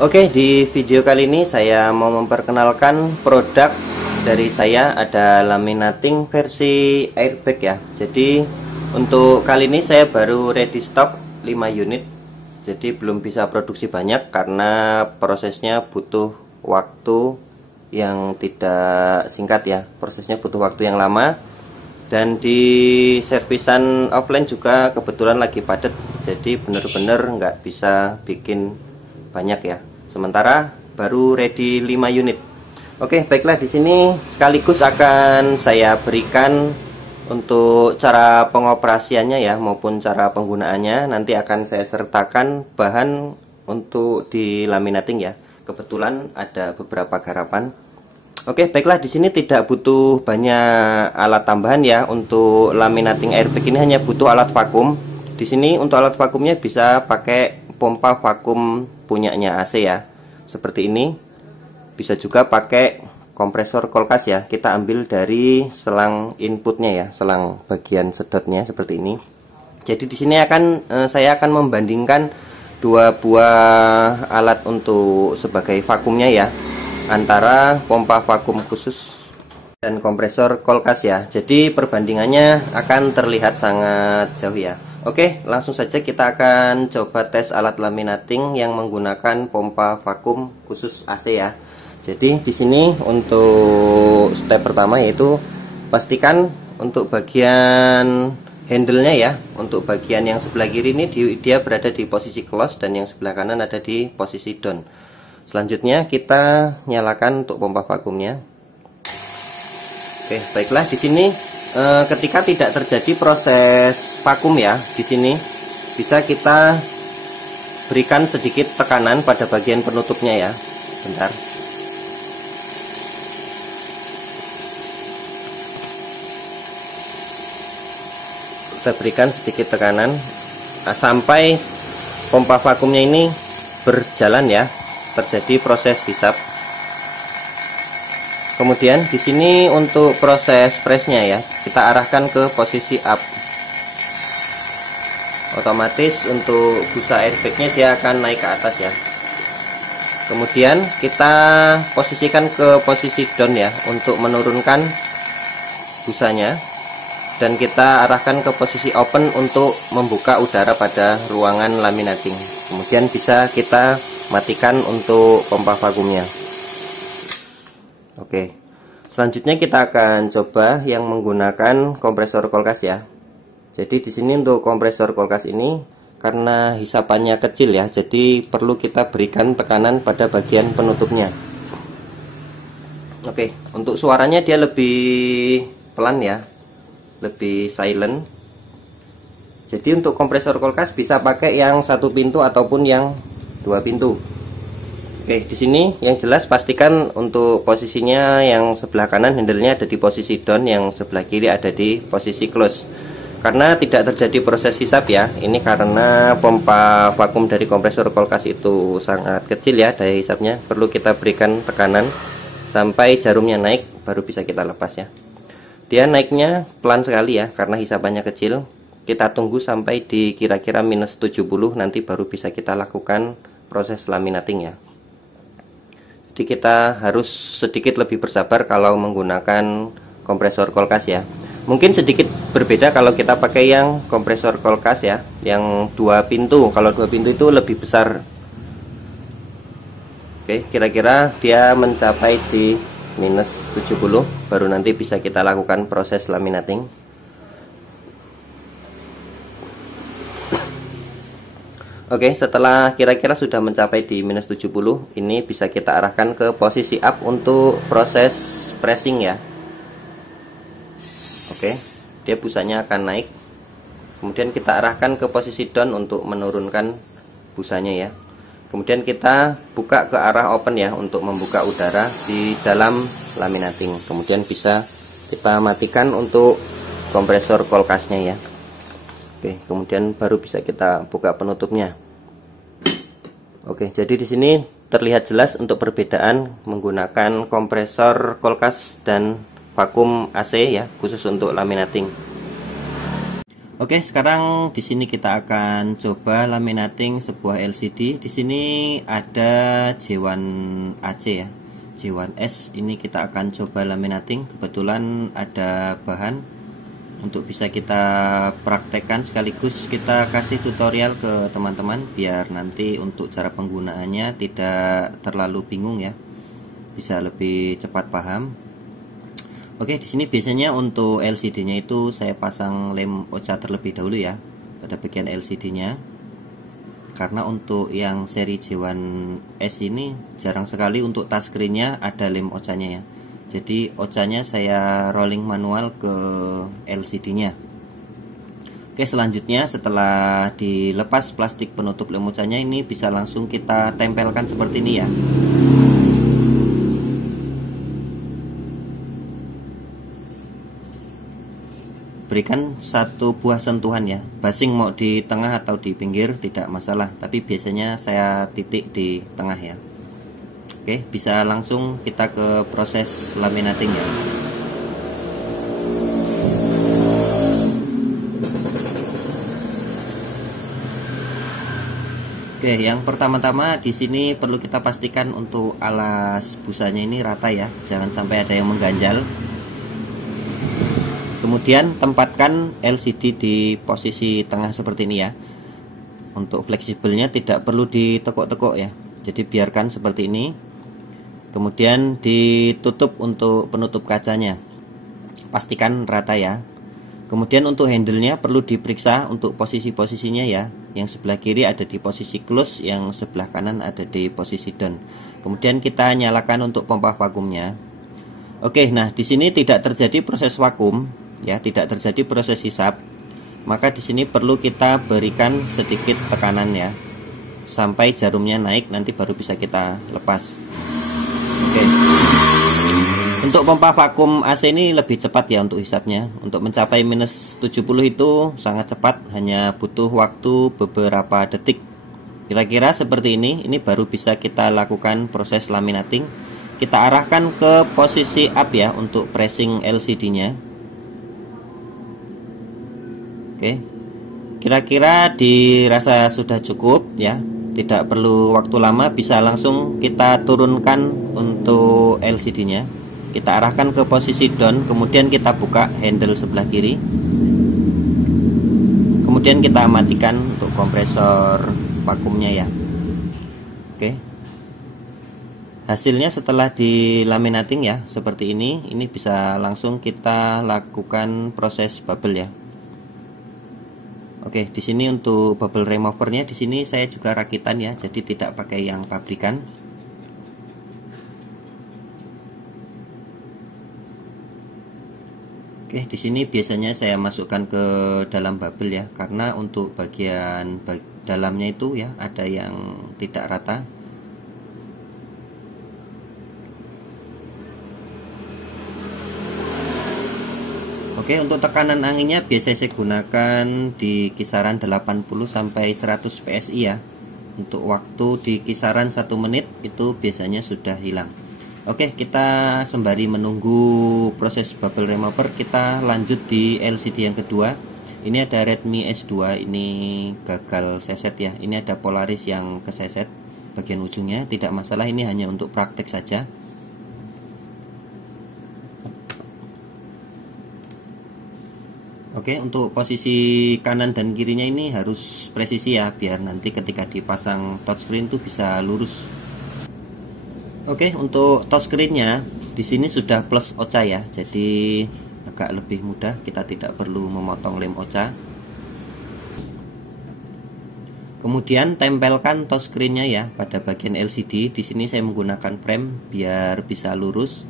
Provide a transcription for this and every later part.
Oke, di video kali ini saya mau memperkenalkan produk dari saya, ada laminating versi airbag ya. Jadi untuk kali ini saya baru ready stock 5 unit. Jadi belum bisa produksi banyak karena prosesnya butuh waktu yang tidak singkat ya. Prosesnya butuh waktu yang lama. Dan di servisan offline juga kebetulan lagi padat. Jadi bener-bener nggak bisa bikin banyak ya. Sementara baru ready 5 unit. Oke, baiklah, di sini sekaligus akan saya berikan untuk cara pengoperasiannya ya maupun cara penggunaannya. Nanti akan saya sertakan bahan untuk di laminating ya. Kebetulan ada beberapa garapan. Oke, baiklah, di sini tidak butuh banyak alat tambahan ya. Untuk laminating airbag ini hanya butuh alat vakum. Di sini untuk alat vakumnya bisa pakai pompa vakum punyanya AC ya, seperti ini. Bisa juga pakai kompresor kulkas ya. Kita ambil dari selang inputnya ya, selang bagian sedotnya seperti ini. Jadi di sini saya akan membandingkan dua buah alat untuk sebagai vakumnya ya, antara pompa vakum khusus dan kompresor kulkas ya. Jadi perbandingannya akan terlihat sangat jauh ya. Oke, langsung saja kita akan coba tes alat laminating yang menggunakan pompa vakum khusus AC ya. Jadi di sini untuk step pertama yaitu pastikan untuk bagian handle-nya ya. Untuk bagian yang sebelah kiri ini dia berada di posisi close dan yang sebelah kanan ada di posisi down. Selanjutnya kita nyalakan untuk pompa vakumnya. Oke, baiklah, di sini ketika tidak terjadi proses vakum ya, di sini bisa kita berikan sedikit tekanan pada bagian penutupnya ya. Bentar. Kita berikan sedikit tekanan sampai pompa vakumnya ini berjalan ya, terjadi proses hisap. Kemudian di sini untuk proses pressnya ya, kita arahkan ke posisi up. Otomatis untuk busa airbagnya dia akan naik ke atas ya. Kemudian kita posisikan ke posisi down ya untuk menurunkan busanya. Dan kita arahkan ke posisi open untuk membuka udara pada ruangan laminating. Kemudian bisa kita matikan untuk pompa vakumnya. Oke, selanjutnya kita akan coba yang menggunakan kompresor kulkas ya. Jadi di sini untuk kompresor kulkas ini karena hisapannya kecil ya, jadi perlu kita berikan tekanan pada bagian penutupnya. Oke, untuk suaranya dia lebih pelan ya, lebih silent. Jadi untuk kompresor kulkas bisa pakai yang 1 pintu ataupun yang 2 pintu. Oke, di sini yang jelas pastikan untuk posisinya yang sebelah kanan handle-nya ada di posisi down, yang sebelah kiri ada di posisi close. Karena tidak terjadi proses hisap ya, ini karena pompa vakum dari kompresor kulkas itu sangat kecil ya daya hisapnya. Perlu kita berikan tekanan sampai jarumnya naik, baru bisa kita lepas ya. Dia naiknya pelan sekali ya, karena hisapannya kecil. Kita tunggu sampai di kira-kira minus 70, nanti baru bisa kita lakukan proses laminating ya. Jadi kita harus sedikit lebih bersabar kalau menggunakan kompresor kulkas ya. Mungkin sedikit berbeda kalau kita pakai yang kompresor kulkas ya, yang 2 pintu. Kalau 2 pintu itu lebih besar. Oke, kira-kira dia mencapai di minus 70, baru nanti bisa kita lakukan proses laminating. Oke, setelah kira-kira sudah mencapai di minus 70, ini bisa kita arahkan ke posisi up untuk proses pressing ya. Oke, dia busanya akan naik. Kemudian kita arahkan ke posisi down untuk menurunkan busanya ya. Kemudian kita buka ke arah open ya untuk membuka udara di dalam laminating. Kemudian bisa kita matikan untuk kompresor kulkasnya ya. Oke, kemudian baru bisa kita buka penutupnya. Oke, jadi di sini terlihat jelas untuk perbedaan menggunakan kompresor kulkas dan vakum AC ya, khusus untuk laminating. Oke, sekarang di sini kita akan coba laminating sebuah LCD. Di sini ada J1 AC ya, J1S. Ini kita akan coba laminating. Kebetulan ada bahan untuk bisa kita praktekkan, sekaligus kita kasih tutorial ke teman-teman biar nanti untuk cara penggunaannya tidak terlalu bingung ya, bisa lebih cepat paham. Oke, di sini biasanya untuk LCD-nya itu saya pasang lem OCA terlebih dahulu ya pada bagian LCD-nya. Karena untuk yang seri J1S ini jarang sekali untuk touchscreen-nya ada lem OCA-nya ya. Jadi OCA-nya saya rolling manual ke LCD-nya. Oke, selanjutnya setelah dilepas plastik penutup lem OCA-nya, ini bisa langsung kita tempelkan seperti ini ya. Berikan satu buah sentuhan ya, basing mau di tengah atau di pinggir tidak masalah, tapi biasanya saya titik di tengah ya. Oke, bisa langsung kita ke proses laminating ya. Oke, yang pertama-tama di sini perlu kita pastikan untuk alas busanya ini rata ya, jangan sampai ada yang mengganjal. Kemudian tempatkan LCD di posisi tengah seperti ini ya. Untuk fleksibelnya tidak perlu ditekuk-tekuk ya. Jadi biarkan seperti ini. Kemudian ditutup untuk penutup kacanya. Pastikan rata ya. Kemudian untuk handle-nya perlu diperiksa untuk posisi-posisinya ya. Yang sebelah kiri ada di posisi close, yang sebelah kanan ada di posisi down. Kemudian kita nyalakan untuk pompa vakumnya. Oke, nah di sini tidak terjadi proses vakum. Ya, tidak terjadi proses hisap, maka di sini perlu kita berikan sedikit tekanan ya, sampai jarumnya naik, nanti baru bisa kita lepas. Oke. Untuk pompa vakum AC ini lebih cepat ya untuk hisapnya. Untuk mencapai minus 70 itu sangat cepat, hanya butuh waktu beberapa detik. Kira-kira seperti ini baru bisa kita lakukan proses laminating. Kita arahkan ke posisi up ya untuk pressing LCD-nya. Oke, kira-kira dirasa sudah cukup ya, tidak perlu waktu lama, bisa langsung kita turunkan untuk LCD-nya. Kita arahkan ke posisi down, kemudian kita buka handle sebelah kiri. Kemudian kita matikan untuk kompresor vakumnya ya. Oke. Hasilnya setelah dilaminating ya, seperti ini bisa langsung kita lakukan proses bubble ya. Oke, di sini untuk bubble removernya di sini saya juga rakitan ya, jadi tidak pakai yang pabrikan. Oke, di sini biasanya saya masukkan ke dalam bubble ya, karena untuk bagian dalamnya itu ya ada yang tidak rata. Oke, untuk tekanan anginnya biasa saya gunakan di kisaran 80 sampai 100 PSI ya. Untuk waktu di kisaran 1 menit itu biasanya sudah hilang. Oke, kita sembari menunggu proses bubble remover, kita lanjut di LCD yang kedua. Ini ada Redmi S2, ini gagal seset ya. Ini ada Polaris yang keseset bagian ujungnya, tidak masalah, ini hanya untuk praktek saja. Oke, untuk posisi kanan dan kirinya ini harus presisi ya, biar nanti ketika dipasang touchscreen itu bisa lurus. Oke, untuk touchscreennya di sini sudah plus OCA ya, jadi agak lebih mudah, kita tidak perlu memotong lem OCA. Kemudian tempelkan touchscreennya ya pada bagian LCD. Di sini saya menggunakan frame biar bisa lurus.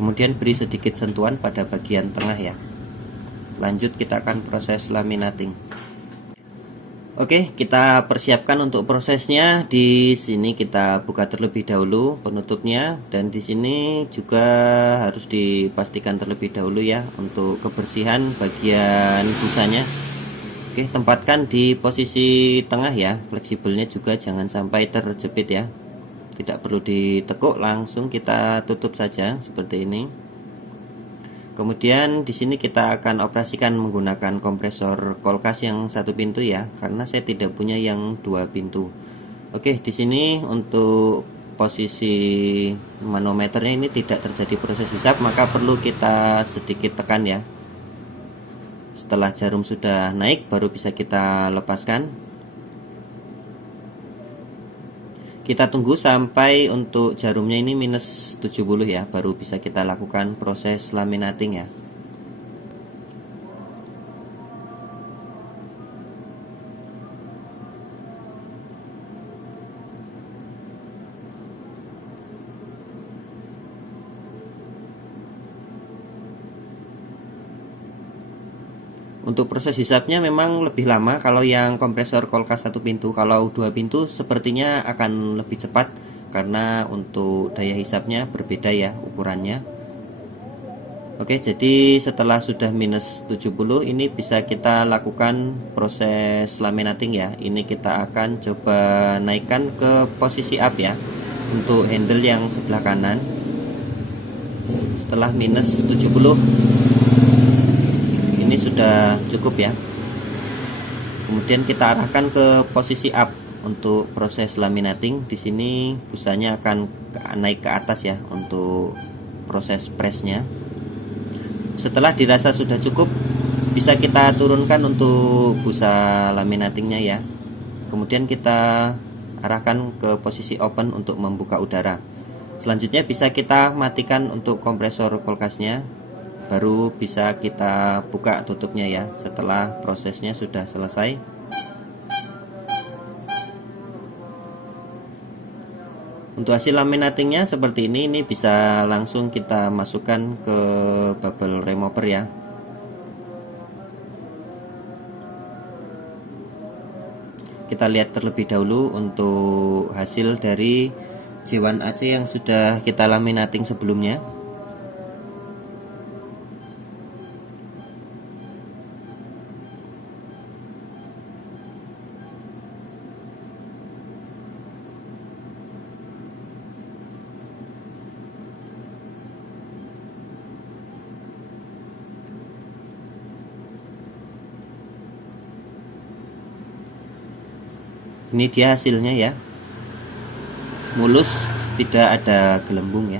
Kemudian beri sedikit sentuhan pada bagian tengah ya. Lanjut kita akan proses laminating. Oke, kita persiapkan untuk prosesnya. Di sini kita buka terlebih dahulu penutupnya, dan di sini juga harus dipastikan terlebih dahulu ya untuk kebersihan bagian busanya. Oke, tempatkan di posisi tengah ya, fleksibelnya juga jangan sampai terjepit ya. Tidak perlu ditekuk, langsung kita tutup saja seperti ini. Kemudian di sini kita akan operasikan menggunakan kompresor kulkas yang satu pintu ya, karena saya tidak punya yang dua pintu. Oke, di sini untuk posisi manometernya ini tidak terjadi proses hisap, maka perlu kita sedikit tekan ya. Setelah jarum sudah naik, baru bisa kita lepaskan. Kita tunggu sampai untuk jarumnya ini minus 70 ya, baru bisa kita lakukan proses laminating ya. Untuk proses hisapnya memang lebih lama kalau yang kompresor kulkas satu pintu. Kalau dua pintu sepertinya akan lebih cepat, karena untuk daya hisapnya berbeda ya ukurannya. Oke, jadi setelah sudah minus 70 ini bisa kita lakukan proses laminating ya. Ini kita akan coba naikkan ke posisi up ya, untuk handle yang sebelah kanan. Setelah minus 70 ini sudah cukup ya. Kemudian kita arahkan ke posisi up untuk proses laminating. Di sini busanya akan naik ke atas ya untuk proses pressnya. Setelah dirasa sudah cukup, bisa kita turunkan untuk busa laminatingnya ya. Kemudian kita arahkan ke posisi open untuk membuka udara. Selanjutnya bisa kita matikan untuk kompresor kulkasnya, baru bisa kita buka tutupnya ya setelah prosesnya sudah selesai. Untuk hasil laminatingnya seperti ini bisa langsung kita masukkan ke bubble remover ya. Kita lihat terlebih dahulu untuk hasil dari J1 AC yang sudah kita laminating sebelumnya. Ini dia hasilnya ya, mulus, tidak ada gelembung ya.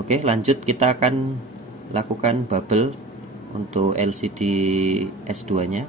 Oke, lanjut kita akan lakukan bubble untuk LCD S2 nya.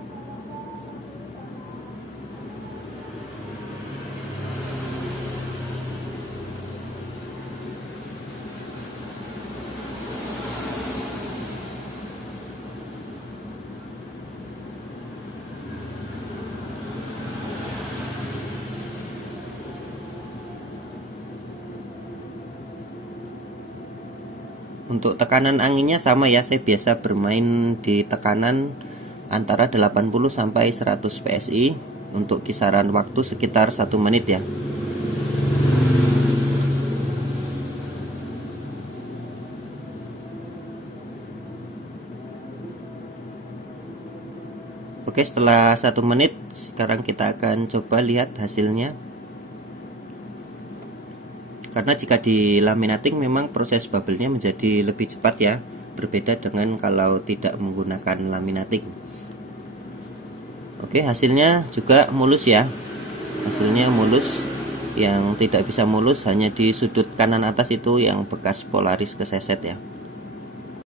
Untuk tekanan anginnya sama ya, saya biasa bermain di tekanan antara 80 sampai 100 PSI untuk kisaran waktu sekitar 1 menit ya. Oke, setelah 1 menit sekarang kita akan coba lihat hasilnya. Karena jika di laminating memang proses bubble-nya menjadi lebih cepat ya, berbeda dengan kalau tidak menggunakan laminating. Oke, hasilnya juga mulus ya. Hasilnya mulus. Yang tidak bisa mulus hanya di sudut kanan atas itu yang bekas polaris keseset ya.